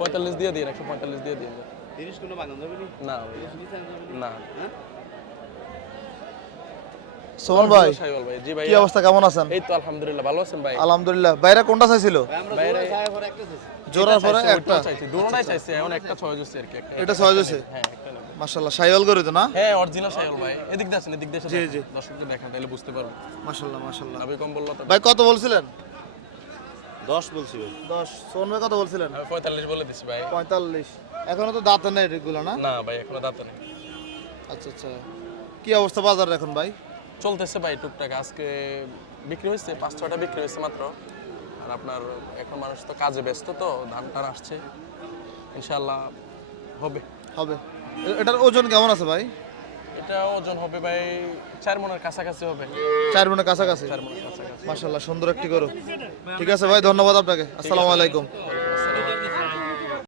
45 দিয়ে দিন, 145 দিয়ে দিন। 30 কোনো বাগান যাবে না না। সোমন ভাই শাইওয়াল ভাই। জি ভাই। কি অবস্থা, কেমন আছেন? এই তো আলহামদুলিল্লাহ, ভালো আছেন ভাই? আলহামদুলিল্লাহ। বাইরে কোনটা চাইছিল? আমরা বাইরে ছায়া করে একটা চাইছি। জোড়ার পরে চাইছে, একটা। ওইটাও চাইছি, দুটোটাই চাইছে, এখন একটা ছয় হচ্ছে আর কি। এটা 6 হয়েছে। হ্যাঁ, একটা নেব। মাশাআল্লাহ, শাইওয়াল গরু তো না? হ্যাঁ, অরিজিনাল শাইওয়াল ভাই। এদিক দিয়ে আসেন, এদিক দিয়ে জি, জি। দর্শকদের দেখান, তাহলে বুঝতে পারবো। মাশাআল্লাহ মাশাআল্লাহ। আমি কম বললো তো। ভাই কত বলছিলেন? 10 বলছি ভাই। 10। সোমন ভাই কত বলছিলেন? আমি 45 বলে দিছি ভাই। 45। এখনো তো দাঁতে নেই এগুলো না? না ভাই, এখনো দাঁতে নেই। আচ্ছা আচ্ছা। কি অবস্থা বাজার এখন ভাই? চলতেছে ভাই টুকটাক। আজকে বিক্রি হয়েছে 5-6টা বিক্রি হয়েছে মাত্র। আর আপনার এখন মানুষ তো কাজে ব্যস্ত, তো ধান টান আসছে, ইনশাল্লাহ হবে। হবে। এটার ওজন কেমন আছে ভাই? এটা ওজন হবে ভাই 4 মনের কাছাকাছি হবে। 4 মনের কাছাকাছি। 4 মনের কাছাকাছি। মাশাআল্লাহ, সুন্দর একটি গরু। ঠিক আছে ভাই, ধন্যবাদ আপনাকে। আসসালামু আলাইকুম।